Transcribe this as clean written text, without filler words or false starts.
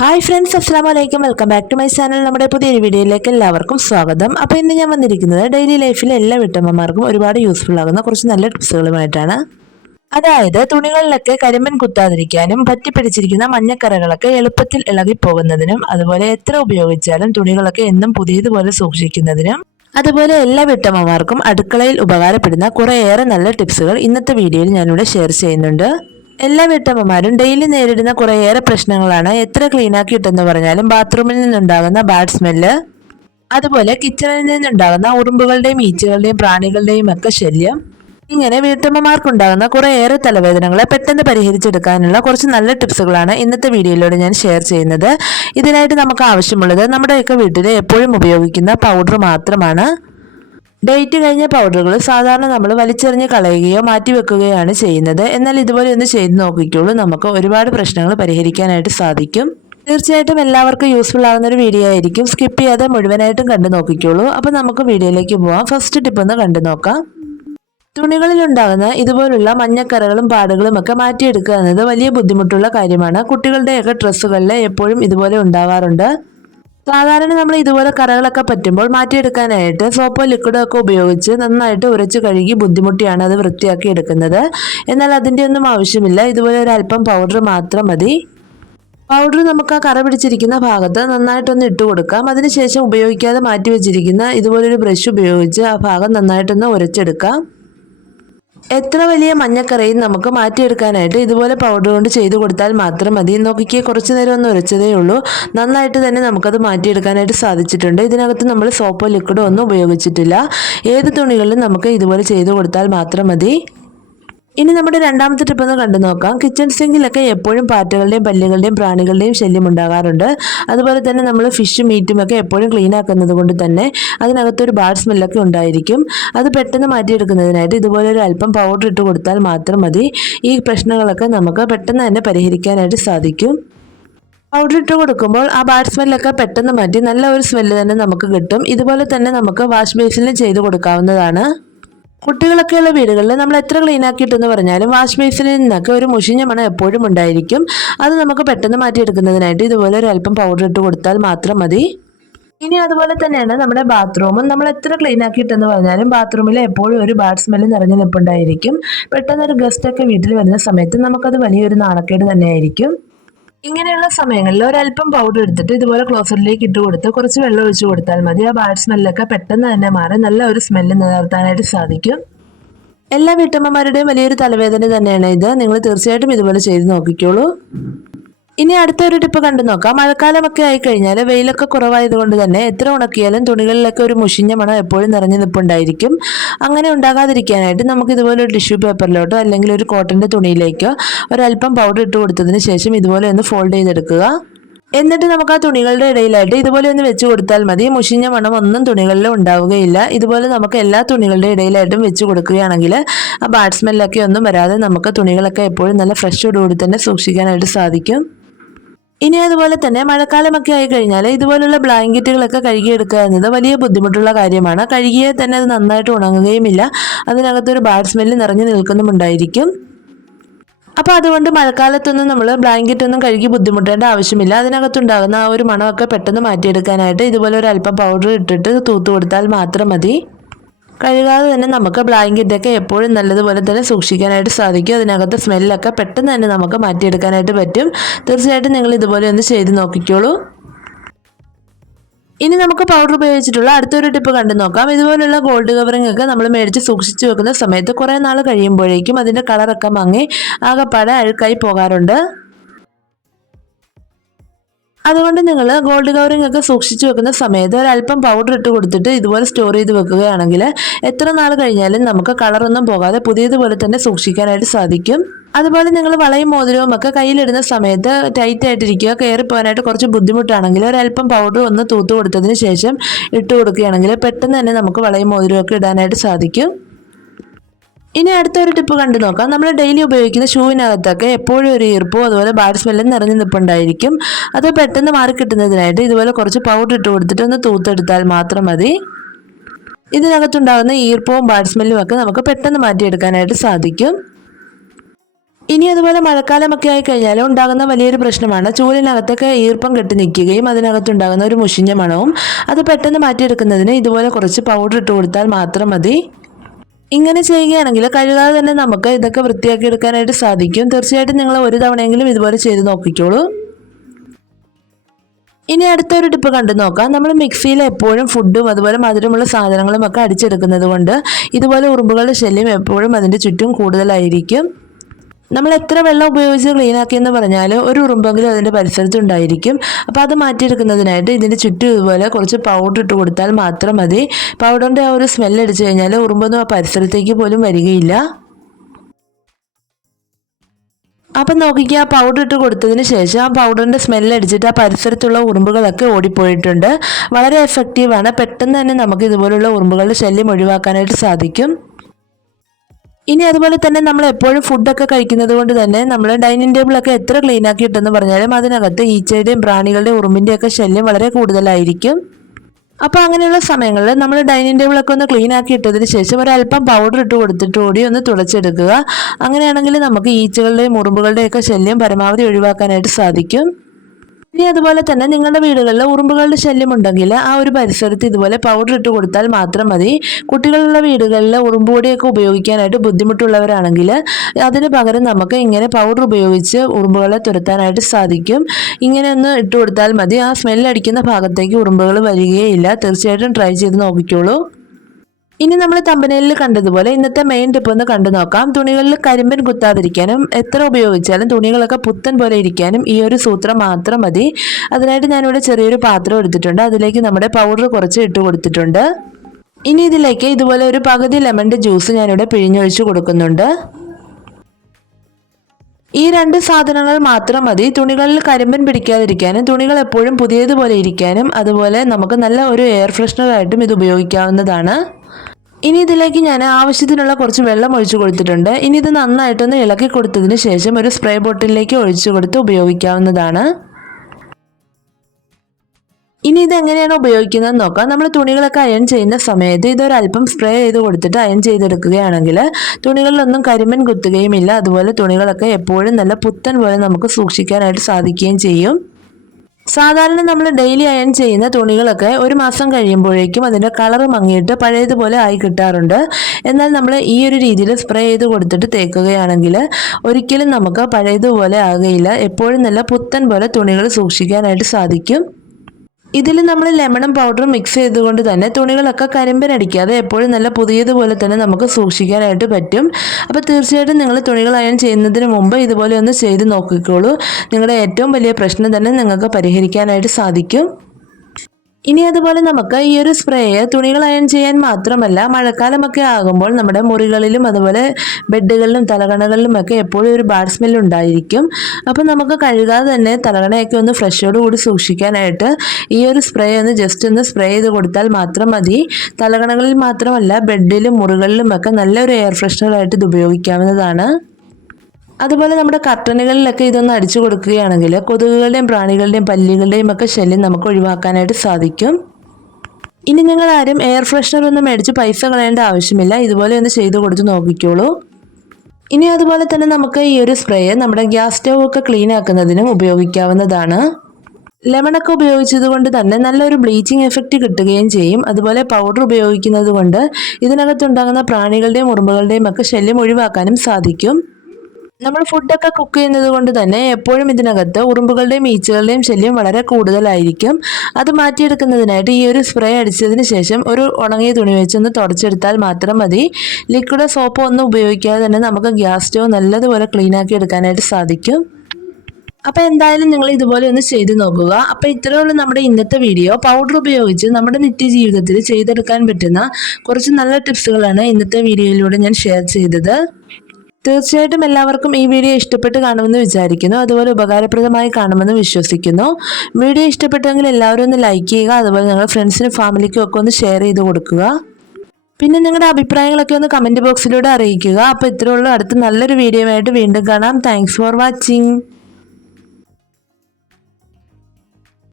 Hi friends, അസ്സലാമു അലൈക്കും. Welcome back to my channel. നമ്മുടെ പുതിയൊരു വീഡിയോയിലേക്ക് എല്ലാവർക്കും സ്വാഗതം. അപ്പോൾ ഇന്ന് ഞാൻ വന്നിരിക്കുന്നത് ഡെയിലി ലൈഫിലെ എല്ലാ വീട്ടമ്മമാർക്കും ഒരുപാട് യൂസ്ഫുൾ ആകുന്ന കുറച്ച് നല്ല ടിപ്സുകളുമായിട്ടാണ്. അതായത് തുണികളിലൊക്കെ കരിമ്പൻ കുത്താതിരിക്കാനും പറ്റിപ്പിടിച്ചിരിക്കുന്ന മഞ്ഞക്കറകളൊക്കെ എളുപ്പത്തിൽ ഇളകിപ്പോകുന്നതിനും അതുപോലെ എത്ര ഉപയോഗിച്ചാലും തുണികളൊക്കെ എന്നും പുതിയതുപോലെ സൂക്ഷിക്കുന്നതിനും അതുപോലെ എല്ലാ വീട്ടമ്മമാർക്കും അടുക്കളയിൽ ഉപകാരപ്പെടുന്ന കുറേയേറെ നല്ല ടിപ്സുകൾ ഇന്നത്തെ വീഡിയോയിൽ ഞാനിവിടെ ഷെയർ ചെയ്യുന്നുണ്ട്. എല്ലാ വീട്ടമ്മമാരും ഡെയിലി നേരിടുന്ന കുറേയേറെ പ്രശ്നങ്ങളാണ്. എത്ര ക്ലീൻ ആക്കിയിട്ടെന്ന് പറഞ്ഞാലും ബാത്റൂമിൽ നിന്നുണ്ടാകുന്ന ബാഡ് സ്മെല്ല്, അതുപോലെ കിച്ചണിൽ നിന്നുണ്ടാകുന്ന ഉറുമ്പുകളുടെയും ഈച്ചകളുടെയും പ്രാണികളുടെയും ഒക്കെ ശല്യം. ഇങ്ങനെ വീട്ടമ്മമാർക്കുണ്ടാകുന്ന കുറേയേറെ തലവേദനകളെ പെട്ടെന്ന് പരിഹരിച്ചെടുക്കാനുള്ള കുറച്ച് നല്ല ടിപ്സുകളാണ് ഇന്നത്തെ വീഡിയോയിലൂടെ ഞാൻ ഷെയർ ചെയ്യുന്നത്. ഇതിനായിട്ട് നമുക്ക് ആവശ്യമുള്ളത് നമ്മുടെയൊക്കെ വീട്ടിൽ എപ്പോഴും ഉപയോഗിക്കുന്ന പൗഡർ മാത്രമാണ്. ഡേറ്റ് കഴിഞ്ഞ പൗഡറുകൾ സാധാരണ നമ്മൾ വലിച്ചെറിഞ്ഞ് കളയുകയോ മാറ്റിവെക്കുകയാണ് ചെയ്യുന്നത്. എന്നാൽ ഇതുപോലെ ഒന്ന് ചെയ്ത് നോക്കിക്കോളൂ, നമുക്ക് ഒരുപാട് പ്രശ്നങ്ങൾ പരിഹരിക്കാനായിട്ട് സാധിക്കും. തീർച്ചയായിട്ടും എല്ലാവർക്കും യൂസ്ഫുൾ ആകുന്ന ഒരു വീഡിയോ ആയിരിക്കും. സ്കിപ്പ് ചെയ്യാതെ മുഴുവനായിട്ടും കണ്ടു നോക്കിക്കോളൂ. അപ്പോൾ നമുക്ക് വീഡിയോയിലേക്ക് പോവാം. ഫസ്റ്റ് ടിപ്പ് ഒന്ന് കണ്ടു നോക്കാം. തുണികളിൽ ഉണ്ടാകുന്ന ഇതുപോലുള്ള മഞ്ഞക്കറകളും പാടുകളും ഒക്കെ മാറ്റിയെടുക്കുക എന്നത് വലിയ ബുദ്ധിമുട്ടുള്ള കാര്യമാണ്. കുട്ടികളുടെയൊക്കെ ഡ്രസ്സുകളിൽ എപ്പോഴും ഇതുപോലെ ഉണ്ടാവാറുണ്ട്. സാധാരണ നമ്മൾ ഇതുപോലെ കറകളൊക്കെ പറ്റുമ്പോൾ മാറ്റിയെടുക്കാനായിട്ട് സോപ്പോ ലിക്വിഡോ ഒക്കെ ഉപയോഗിച്ച് നന്നായിട്ട് ഉരച്ച് കഴുകി ബുദ്ധിമുട്ടിയാണ് അത് വൃത്തിയാക്കി എടുക്കുന്നത്. എന്നാൽ അതിൻ്റെ ഒന്നും ആവശ്യമില്ല. ഇതുപോലെ ഒരു അല്പം പൗഡർ മാത്രം മതി. പൗഡർ നമുക്ക് ആ കറ പിടിച്ചിരിക്കുന്ന ഭാഗത്ത് നന്നായിട്ടൊന്ന് ഇട്ട് കൊടുക്കാം. അതിനുശേഷം ഉപയോഗിക്കാതെ മാറ്റി വെച്ചിരിക്കുന്ന ഇതുപോലൊരു ബ്രഷ് ഉപയോഗിച്ച് ആ ഭാഗം നന്നായിട്ടൊന്ന് ഉരച്ചെടുക്കാം. എത്ര വലിയ മഞ്ഞക്കറയും നമുക്ക് മാറ്റിയെടുക്കാനായിട്ട് ഇതുപോലെ പൗഡർ കൊണ്ട് ചെയ്തു കൊടുത്താൽ മാത്രം മതി. നോക്കിക്കേ, കുറച്ചു നേരം ഒന്ന് ഉരച്ചതേ ഉള്ളൂ. നന്നായിട്ട് തന്നെ നമുക്കത് മാറ്റിയെടുക്കാനായിട്ട് സാധിച്ചിട്ടുണ്ട്. ഇതിനകത്ത് നമ്മൾ സോപ്പോ ലിക്വിഡോ ഒന്നും ഉപയോഗിച്ചിട്ടില്ല. ഏത് തുണികളിലും നമുക്ക് ഇതുപോലെ ചെയ്തു കൊടുത്താൽ മാത്രം മതി. ഇനി നമ്മുടെ രണ്ടാമത്തെ ടിപ്പ് ഒന്ന് കണ്ടു നോക്കാം. കിച്ചൺ സിങ്കിലൊക്കെ എപ്പോഴും പാറ്റകളുടെയും പല്ലികളുടെയും പ്രാണികളുടെയും ശല്യം ഉണ്ടാകാറുണ്ട്. അതുപോലെ തന്നെ നമ്മൾ ഫിഷും മീറ്റും ഒക്കെ എപ്പോഴും ക്ലീൻ ആക്കുന്നത് കൊണ്ട് തന്നെ അതിനകത്തൊരു ബാഡ് സ്മെല്ലൊക്കെ ഉണ്ടായിരിക്കും. അത് പെട്ടെന്ന് മാറ്റിയെടുക്കുന്നതിനായിട്ട് ഇതുപോലെ ഒരു അല്പം പൗഡർ ഇട്ട് കൊടുത്താൽ മാത്രം മതി. ഈ പ്രശ്നങ്ങളൊക്കെ നമുക്ക് പെട്ടെന്ന് തന്നെ പരിഹരിക്കാനായിട്ട് സാധിക്കും. പൗഡർ ഇട്ട് കൊടുക്കുമ്പോൾ ആ ബാഡ് സ്മെല്ലൊക്കെ പെട്ടെന്ന് മാറ്റി നല്ല ഒരു സ്മെല്ല് തന്നെ നമുക്ക് കിട്ടും. ഇതുപോലെ തന്നെ നമുക്ക് വാഷ് ബേസിനിൽ ചെയ്ത് കൊടുക്കാവുന്നതാണ്. കുട്ടികളൊക്കെയുള്ള വീടുകളിൽ നമ്മൾ എത്ര ക്ലീൻ ആക്കിയിട്ടെന്ന് പറഞ്ഞാലും വാഷ് ബേസിനിൽ നിന്നൊക്കെ ഒരു മുഷിഞ്ഞ മണം എപ്പോഴും ഉണ്ടായിരിക്കും. അത് നമുക്ക് പെട്ടെന്ന് മാറ്റിയെടുക്കുന്നതിനായിട്ട് ഇതുപോലെ ഒരു അല്പം പൗഡർ ഇട്ട് കൊടുത്താൽ മാത്രം മതി. ഇനി അതുപോലെ തന്നെയാണ് നമ്മുടെ ബാത്റൂമും. നമ്മൾ എത്ര ക്ലീൻ ആക്കിയിട്ടെന്ന് പറഞ്ഞാലും ബാത്റൂമിൽ എപ്പോഴും ഒരു ബാഡ് സ്മെല്ല് നിറഞ്ഞു നിൽപ്പുണ്ടായിരിക്കും. പെട്ടെന്നൊരു ഗസ്റ്റൊക്കെ വീട്ടിൽ വരുന്ന സമയത്ത് നമുക്കത് വലിയൊരു നാണക്കേട് തന്നെയായിരിക്കും. ഇങ്ങനെയുള്ള സമയങ്ങളിൽ ഒരല്പം പൗഡർ എടുത്തിട്ട് ഇതുപോലെ ക്ലോസറ്റിലേക്ക് ഇട്ട് കൊടുത്ത് കുറച്ച് വെള്ളം ഒഴിച്ചു കൊടുത്താൽ മതി. ആ ബാഡ് സ്മെല്ലൊക്കെ പെട്ടെന്ന് തന്നെ മാറി നല്ല ഒരു സ്മെല്ല് നിലനിർത്താനായിട്ട് സാധിക്കും. എല്ലാ വീട്ടമ്മമാരുടെയും വലിയൊരു തലവേദന തന്നെയാണ് ഇത്. നിങ്ങൾ തീർച്ചയായിട്ടും ഇതുപോലെ ചെയ്ത് നോക്കിക്കോളൂ. ഇനി അടുത്തൊരു ടിപ്പ് കണ്ടു നോക്കാം. മഴക്കാലമൊക്കെ ആയിക്കഴിഞ്ഞാൽ വെയിലൊക്കെ കുറവായതുകൊണ്ട് തന്നെ എത്ര ഉണക്കിയാലും തുണികളിലൊക്കെ ഒരു മുഷിഞ്ഞ മണം എപ്പോഴും നിറഞ്ഞു നിൽപ്പുണ്ടായിരിക്കും. അങ്ങനെ ഉണ്ടാകാതിരിക്കാനായിട്ട് നമുക്ക് ഇതുപോലെ ഒരു ടിഷ്യൂ പേപ്പറിലോട്ടോ അല്ലെങ്കിൽ ഒരു കോട്ടൻ്റെ തുണിയിലേക്കോ ഒരല്പം പൗഡർ ഇട്ട് കൊടുത്തതിന് ശേഷം ഇതുപോലെ ഒന്ന് ഫോൾഡ് ചെയ്തെടുക്കുക. എന്നിട്ട് നമുക്ക് ആ തുണികളുടെ ഇടയിലായിട്ട് ഇതുപോലെ ഒന്ന് വെച്ച് കൊടുത്താൽ മതി. മുഷിഞ്ഞ മണം ഒന്നും തുണികളിൽ ഉണ്ടാവുകയില്ല. ഇതുപോലെ നമുക്ക് എല്ലാ തുണികളുടെ ഇടയിലായിട്ടും വെച്ച് കൊടുക്കുകയാണെങ്കിൽ ആ ബാഡ് സ്മെല്ലൊക്കെ ഒന്നും വരാതെ നമുക്ക് തുണികളൊക്കെ എപ്പോഴും നല്ല ഫ്രഷോടുകൂടി തന്നെ സൂക്ഷിക്കാനായിട്ട് സാധിക്കും. ഇനി അതുപോലെ തന്നെ മഴക്കാലമൊക്കെ ആയി കഴിഞ്ഞാൽ ഇതുപോലുള്ള ബ്ലാങ്കറ്റുകളൊക്കെ കഴുകിയെടുക്കുക എന്നത് വലിയ ബുദ്ധിമുട്ടുള്ള കാര്യമാണ്. കഴുകിയാൽ തന്നെ അത് നന്നായിട്ട് ഉണങ്ങുകയുമില്ല. അതിനകത്തൊരു ബാഡ് സ്മെല്ല് നിറഞ്ഞു നിൽക്കുന്നുമുണ്ടായിരിക്കും. അപ്പോൾ അതുകൊണ്ട് മഴക്കാലത്തൊന്നും നമ്മൾ ബ്ലാങ്കറ്റ് ഒന്നും കഴുകി ബുദ്ധിമുട്ടേണ്ട ആവശ്യമില്ല. അതിനകത്തുണ്ടാകുന്ന ആ ഒരു മണമൊക്കെ പെട്ടെന്ന് മാറ്റിയെടുക്കാനായിട്ട് ഇതുപോലെ ഒരു അല്പം പൗഡർ ഇട്ടിട്ട് തൂത്ത് കൊടുത്താൽ മാത്രം മതി. കഴുകാതെ തന്നെ നമുക്ക് ബ്ലാങ്കറ്റൊക്കെ എപ്പോഴും നല്ലതുപോലെ തന്നെ സൂക്ഷിക്കാനായിട്ട് സാധിക്കും. അതിനകത്ത് സ്മെല്ലൊക്കെ പെട്ടെന്ന് തന്നെ നമുക്ക് മാറ്റിയെടുക്കാനായിട്ട് പറ്റും. തീർച്ചയായിട്ടും നിങ്ങൾ ഇതുപോലെ ഒന്ന് ചെയ്ത് നോക്കിക്കോളൂ. ഇനി നമുക്ക് പൗഡർ ഉപയോഗിച്ചിട്ടുള്ള അടുത്തൊരു ടിപ്പ് കണ്ടു നോക്കാം. ഇതുപോലുള്ള ഗോൾഡ് കവറിംഗ് ഒക്കെ നമ്മൾ മേടിച്ച് സൂക്ഷിച്ചു വെക്കുന്ന സമയത്ത് കുറേ നാൾ കഴിയുമ്പോഴേക്കും അതിൻ്റെ കളറൊക്കെ മങ്ങി ആകെപ്പാടെ അഴുക്കായി പോകാറുണ്ട്. അതുകൊണ്ട് നിങ്ങൾ ഗോൾഡ് കവറിംഗ് ഒക്കെ സൂക്ഷിച്ചു വെക്കുന്ന സമയത്ത് ഒരല്പം പൗഡർ ഇട്ട് കൊടുത്തിട്ട് ഇതുപോലെ സ്റ്റോർ ചെയ്ത് വെക്കുകയാണെങ്കിൽ എത്ര നാൾ കഴിഞ്ഞാലും നമുക്ക് കളറൊന്നും പോകാതെ പുതിയതുപോലെ തന്നെ സൂക്ഷിക്കാനായിട്ട് സാധിക്കും. അതുപോലെ നിങ്ങൾ വളയും മോതിരവും ഒക്കെ കയ്യിലിടുന്ന സമയത്ത് ടൈറ്റ് ആയിട്ടിരിക്കുക, കയറി പോകാനായിട്ട് കുറച്ച് ബുദ്ധിമുട്ടാണെങ്കിൽ ഒരല്പം പൗഡർ ഒന്ന് തൂത്ത് കൊടുത്തതിന് ശേഷം ഇട്ട് കൊടുക്കുകയാണെങ്കിൽ പെട്ടെന്ന് തന്നെ നമുക്ക് വളയും മോതിരവും ഒക്കെ ഇടാനായിട്ട് സാധിക്കും. ഇനി അടുത്തൊരു ടിപ്പ് കണ്ടു നോക്കാം. നമ്മൾ ഡെയിലി ഉപയോഗിക്കുന്ന ഷൂവിനകത്തൊക്കെ എപ്പോഴും ഒരു ഈർപ്പവും അതുപോലെ ബാഡ് സ്മെല്ലും നിറഞ്ഞു നിൽപ്പുണ്ടായിരിക്കും. അത് പെട്ടെന്ന് മാറി കിട്ടുന്നതിനായിട്ട് ഇതുപോലെ കുറച്ച് പൗഡർ ഇട്ട് കൊടുത്തിട്ട് ഒന്ന് തൂത്തെടുത്താൽ മാത്രം മതി. ഇതിനകത്തുണ്ടാകുന്ന ഈർപ്പവും ബാഡ് സ്മെല്ലും ഒക്കെ നമുക്ക് പെട്ടെന്ന് മാറ്റിയെടുക്കാനായിട്ട് സാധിക്കും. ഇനി അതുപോലെ മഴക്കാലമൊക്കെ ആയി കഴിഞ്ഞാൽ ഉണ്ടാകുന്ന വലിയൊരു പ്രശ്നമാണ് ചൂലിനകത്തൊക്കെ ഈർപ്പം കെട്ടി നിൽക്കുകയും അതിനകത്തുണ്ടാകുന്ന ഒരു മുഷിഞ്ഞ മണവും. അത് പെട്ടെന്ന് മാറ്റിയെടുക്കുന്നതിന് ഇതുപോലെ കുറച്ച് പൗഡർ ഇട്ട് കൊടുത്താൽ മാത്രം മതി. ഇങ്ങനെ ചെയ്യുകയാണെങ്കിൽ കഴുകാതെ തന്നെ നമുക്ക് ഇതൊക്കെ വൃത്തിയാക്കി എടുക്കാനായിട്ട് സാധിക്കും. തീർച്ചയായിട്ടും നിങ്ങൾ ഒരു തവണയെങ്കിലും ഇതുപോലെ ചെയ്ത് നോക്കിക്കോളൂ. ഇനി അടുത്തൊരു ടിപ്പ് കണ്ടു നോക്കാം. നമ്മൾ മിക്സിയിൽ എപ്പോഴും ഫുഡും അതുപോലെ മധുരമുള്ള സാധനങ്ങളും ഒക്കെ അടിച്ചെടുക്കുന്നത് കൊണ്ട് ഇതുപോലെ ഉറുമ്പുകളുടെ ശല്യം എപ്പോഴും അതിൻ്റെ ചുറ്റും കൂടുതലായിരിക്കും. നമ്മൾ എത്ര വെള്ളം ഉപയോഗിച്ച് ക്ലീൻ ആക്കിയെന്ന് പറഞ്ഞാൽ ഒരു ഉറുമ്പെങ്കിലും അതിൻ്റെ പരിസരത്ത് ഉണ്ടായിരിക്കും. അപ്പോൾ അത് മാറ്റിയെടുക്കുന്നതിനായിട്ട് ഇതിൻ്റെ ചുറ്റും ഇതുപോലെ കുറച്ച് പൗഡർ ഇട്ട് കൊടുത്താൽ മാത്രം മതി. പൗഡറിൻ്റെ ആ ഒരു സ്മെല്ല് അടിച്ചു കഴിഞ്ഞാൽ ഉറുമ്പൊന്നും ആ പരിസരത്തേക്ക് പോലും വരികയില്ല. അപ്പം നോക്കിക്കുക, പൗഡർ ഇട്ട് കൊടുത്തതിന് ശേഷം ആ പൗഡറിൻ്റെ സ്മെല്ല് അടിച്ചിട്ട് ആ പരിസരത്തുള്ള ഉറുമ്പുകളൊക്കെ ഓടിപ്പോയിട്ടുണ്ട്. വളരെ എഫക്റ്റീവാണ്. പെട്ടെന്ന് തന്നെ നമുക്ക് ഇതുപോലുള്ള ഉറുമ്പുകളുടെ ശല്യം ഒഴിവാക്കാനായിട്ട് സാധിക്കും. ഇനി അതുപോലെ തന്നെ നമ്മൾ എപ്പോഴും ഫുഡൊക്കെ കഴിക്കുന്നത് കൊണ്ട് തന്നെ നമ്മൾ ഡൈനിങ് ടേബിളൊക്കെ എത്ര ക്ലീൻ ആക്കിയിട്ടെന്ന് പറഞ്ഞാലും അതിനകത്ത് ഈച്ചയുടെയും പ്രാണികളുടെയും ഉറുമ്പിൻ്റെയൊക്കെ ശല്യം വളരെ കൂടുതലായിരിക്കും. അപ്പോൾ അങ്ങനെയുള്ള സമയങ്ങളിൽ നമ്മൾ ഡൈനിങ് ടേബിളൊക്കെ ഒന്ന് ക്ലീൻ ആക്കി ഇട്ടതിന് ശേഷം ഒരല്പം പൗഡർ ഇട്ട് കൊടുത്തിട്ട് കൂടി ഒന്ന് തുടച്ചെടുക്കുക. അങ്ങനെയാണെങ്കിൽ നമുക്ക് ഈച്ചകളുടെയും ഉറുമ്പുകളുടെയൊക്കെ ശല്യം പരമാവധി ഒഴിവാക്കാനായിട്ട് സാധിക്കും. ഇനി അതുപോലെ തന്നെ നിങ്ങളുടെ വീടുകളിൽ ഉറുമ്പുകളുടെ ശല്യം ഉണ്ടെങ്കിൽ ആ ഒരു പരിസരത്ത് ഇതുപോലെ പൗഡർ ഇട്ട് കൊടുത്താൽ മാത്രം മതി. കുട്ടികളുള്ള വീടുകളിൽ ഉറുമ്പുപൊടിയൊക്കെ ഉപയോഗിക്കാനായിട്ട് ബുദ്ധിമുട്ടുള്ളവരാണെങ്കിൽ അതിന് പകരം നമുക്ക് ഇങ്ങനെ പൗഡർ ഉപയോഗിച്ച് ഉറുമ്പുകളെ തുരത്താനായിട്ട് സാധിക്കും. ഇങ്ങനെ ഒന്ന് ഇട്ട് കൊടുത്താൽ മതി. ആ സ്മെല്ലടിക്കുന്ന ഭാഗത്തേക്ക് ഉറുമ്പുകൾ വരികയില്ല. തീർച്ചയായിട്ടും ട്രൈ ചെയ്ത് നോക്കിക്കോളൂ. ഇനി നമ്മൾ തമ്പനയിലിൽ കണ്ടതുപോലെ ഇന്നത്തെ മെയിൻ ടിപ്പ് ഒന്ന് കണ്ടു നോക്കാം. തുണികളിൽ കരിമ്പൻ കുത്താതിരിക്കാനും എത്ര ഉപയോഗിച്ചാലും തുണികളൊക്കെ പുത്തൻ പോലെ ഇരിക്കാനും ഈ ഒരു സൂത്രം മാത്രം മതി. അതിനായിട്ട് ഞാനിവിടെ ചെറിയൊരു പാത്രം എടുത്തിട്ടുണ്ട്. അതിലേക്ക് നമ്മുടെ പൗഡർ കുറച്ച് ഇട്ട് കൊടുത്തിട്ടുണ്ട്. ഇനി ഇതിലേക്ക് ഇതുപോലെ ഒരു പകുതി ലെമണിൻ്റെ ജ്യൂസ് ഞാനിവിടെ പിഴിഞ്ഞൊഴിച്ച് കൊടുക്കുന്നുണ്ട്. ഈ രണ്ട് സാധനങ്ങൾ മാത്രം മതി തുണികളിൽ കരിമ്പൻ പിടിക്കാതിരിക്കാനും തുണികൾ എപ്പോഴും പുതിയതുപോലെ ഇരിക്കാനും. അതുപോലെ നമുക്ക് നല്ല ഒരു എയർ ഫ്രഷ്നറായിട്ടും ഇത് ഉപയോഗിക്കാവുന്നതാണ്. ഇനി ഇതിലേക്ക് ഞാൻ ആവശ്യത്തിനുള്ള കുറച്ച് വെള്ളം ഒഴിച്ചു കൊടുത്തിട്ടുണ്ട്. ഇനി ഇത് നന്നായിട്ടൊന്ന് ഇളക്കി കൊടുത്തതിന് ശേഷം ഒരു സ്പ്രേ ബോട്ടിലേക്ക് ഒഴിച്ചു കൊടുത്ത് ഉപയോഗിക്കാവുന്നതാണ്. ഇനി ഇതെങ്ങനെയാണ് ഉപയോഗിക്കുന്നതെന്ന് നോക്കാം. നമ്മൾ തുണികളൊക്കെ അയൺ ചെയ്യുന്ന സമയത്ത് ഇതൊരല്പം സ്പ്രേ ചെയ്ത് കൊടുത്തിട്ട് അയൺ ചെയ്തെടുക്കുകയാണെങ്കിൽ തുണികളിലൊന്നും കരിമ്പൻ കുത്തുകയുമില്ല. അതുപോലെ തുണികളൊക്കെ എപ്പോഴും നല്ല പുത്തൻ പോലെ നമുക്ക് സൂക്ഷിക്കാനായിട്ട് സാധിക്കുകയും ചെയ്യും. സാധാരണ നമ്മൾ ഡെയിലി അയൺ ചെയ്യുന്ന തുണികളൊക്കെ ഒരു മാസം കഴിയുമ്പോഴേക്കും അതിൻ്റെ കളർ മങ്ങിയിട്ട് പഴയതുപോലെ ആയി കിട്ടാറുണ്ട്. എന്നാൽ നമ്മൾ ഈ ഒരു രീതിയിൽ സ്പ്രേ ചെയ്ത് കൊടുത്തിട്ട് തേക്കുകയാണെങ്കിൽ ഒരിക്കലും നമുക്ക് പഴയതുപോലെ ആകുകയില്ല. എപ്പോഴും നല്ല പുത്തൻ പോലെ തുണികൾ സൂക്ഷിക്കാനായിട്ട് സാധിക്കും. ഇതിൽ നമ്മൾ ലെമണും പൗഡറും മിക്സ് ചെയ്തുകൊണ്ട് തന്നെ തുണികളൊക്കെ കരിമ്പനടിക്കാതെ എപ്പോഴും നല്ല പുതിയതുപോലെ തന്നെ നമുക്ക് സൂക്ഷിക്കാനായിട്ട് പറ്റും. അപ്പോൾ തീർച്ചയായിട്ടും നിങ്ങൾ തുണികൾ അയൺ ചെയ്യുന്നതിന് മുമ്പ് ഇതുപോലെ ഒന്ന് ചെയ്ത് നോക്കിക്കോളൂ. നിങ്ങളുടെ ഏറ്റവും വലിയ പ്രശ്നം തന്നെ നിങ്ങൾക്ക് പരിഹരിക്കാനായിട്ട് സാധിക്കും. ഇനി അതുപോലെ നമുക്ക് ഈ ഒരു സ്പ്രേ തുണികൾ അയൺ ചെയ്യാൻ മാത്രമല്ല മഴക്കാലമൊക്കെ ആകുമ്പോൾ നമ്മുടെ മുറികളിലും അതുപോലെ ബെഡുകളിലും തലകണകളിലും ഒക്കെ എപ്പോഴും ഒരു ബാഡ് സ്മെല്ല് ഉണ്ടായിരിക്കും. അപ്പോൾ നമുക്ക് കഴുകാതെ തന്നെ തലകണയൊക്കെ ഒന്ന് ഫ്രഷോടുകൂടി സൂക്ഷിക്കാനായിട്ട് ഈ ഒരു സ്പ്രേ ഒന്ന് ജസ്റ്റ് ഒന്ന് സ്പ്രേ ചെയ്ത് കൊടുത്താൽ മാത്രം മതി. തലകണകളിൽ മാത്രമല്ല ബെഡിലും മുറികളിലും ഒക്കെ നല്ലൊരു എയർ ഫ്രഷ്നറായിട്ട് ഇത് ഉപയോഗിക്കാവുന്നതാണ്. അതുപോലെ നമ്മുടെ കർട്ടനുകളിലൊക്കെ ഇതൊന്ന് അടിച്ചു കൊടുക്കുകയാണെങ്കിൽ കൊതുകുകളുടെയും പ്രാണികളുടെയും പല്ലികളുടെയും ഒക്കെ ശല്യം നമുക്ക് ഒഴിവാക്കാനായിട്ട് സാധിക്കും. ഇനി നിങ്ങൾ ആരും എയർ ഫ്രഷ്നർ ഒന്നും മേടിച്ച് പൈസ കളയേണ്ട ആവശ്യമില്ല. ഇതുപോലെ ഒന്ന് ചെയ്ത് കൊടുത്ത് നോക്കിക്കോളൂ. ഇനി അതുപോലെ തന്നെ നമുക്ക് ഈ ഒരു സ്പ്രേ നമ്മുടെ ഗ്യാസ് സ്റ്റവ് ഒക്കെ ക്ലീൻ ആക്കുന്നതിനും ഉപയോഗിക്കാവുന്നതാണ്. ലെമണൊക്കെ ഉപയോഗിച്ചത് കൊണ്ട് തന്നെ നല്ലൊരു ബ്ലീച്ചിങ് എഫക്റ്റ് കിട്ടുകയും ചെയ്യും. അതുപോലെ പൗഡർ ഉപയോഗിക്കുന്നത് കൊണ്ട് ഇതിനകത്തുണ്ടാകുന്ന പ്രാണികളുടെയും ഉറുമ്പുകളുടെയും ഒക്കെ ശല്യം ഒഴിവാക്കാനും സാധിക്കും. നമ്മൾ ഫുഡൊക്കെ കുക്ക് ചെയ്യുന്നത് കൊണ്ട് തന്നെ എപ്പോഴും ഇതിനകത്ത് ഉറുമ്പുകളുടെയും ഈച്ചകളുടെയും ശല്യം വളരെ കൂടുതലായിരിക്കും. അത് മാറ്റിയെടുക്കുന്നതിനായിട്ട് ഈ ഒരു സ്പ്രേ അടിച്ചതിന് ശേഷം ഒരു ഉണങ്ങിയ തുണി വെച്ചൊന്ന് തുടച്ചെടുത്താൽ മാത്രം മതി. ലിക്വിഡ് സോപ്പോ ഒന്നും ഉപയോഗിക്കാതെ തന്നെ നമുക്ക് ഗ്യാസ് സ്റ്റവ് നല്ലതുപോലെ ക്ലീൻ ആക്കി എടുക്കാനായിട്ട് സാധിക്കും. അപ്പോൾ എന്തായാലും നിങ്ങൾ ഇതുപോലെ ഒന്ന് ചെയ്ത് നോക്കുക. അപ്പോൾ ഇത്രയേ ഉള്ളൂ നമ്മുടെ ഇന്നത്തെ വീഡിയോ. പൗഡർ ഉപയോഗിച്ച് നമ്മുടെ നിത്യജീവിതത്തിൽ ചെയ്തെടുക്കാൻ പറ്റുന്ന കുറച്ച് നല്ല ടിപ്സുകളാണ് ഇന്നത്തെ വീഡിയോയിലൂടെ ഞാൻ ഷെയർ ചെയ്തത്. തീർച്ചയായിട്ടും എല്ലാവർക്കും ഈ വീഡിയോ ഇഷ്ടപ്പെട്ട് കാണുമെന്ന് വിചാരിക്കുന്നു. അതുപോലെ ഉപകാരപ്രദമായി കാണുമെന്ന് വിശ്വസിക്കുന്നു. വീഡിയോ ഇഷ്ടപ്പെട്ടെങ്കിൽ എല്ലാവരും ഒന്ന് ലൈക്ക് ചെയ്യുക. അതുപോലെ നിങ്ങളുടെ ഫ്രണ്ട്സിനും ഫാമിലിക്കും ഒക്കെ ഒന്ന് ഷെയർ ചെയ്ത് കൊടുക്കുക. പിന്നെ നിങ്ങളുടെ അഭിപ്രായങ്ങളൊക്കെ ഒന്ന് കമൻറ്റ് ബോക്സിലൂടെ അറിയിക്കുക. അപ്പോൾ ഇത്രയേ ഉള്ളൂ. അടുത്ത നല്ലൊരു വീഡിയോ ആയിട്ട് വീണ്ടും കാണാം. Thanks for watching.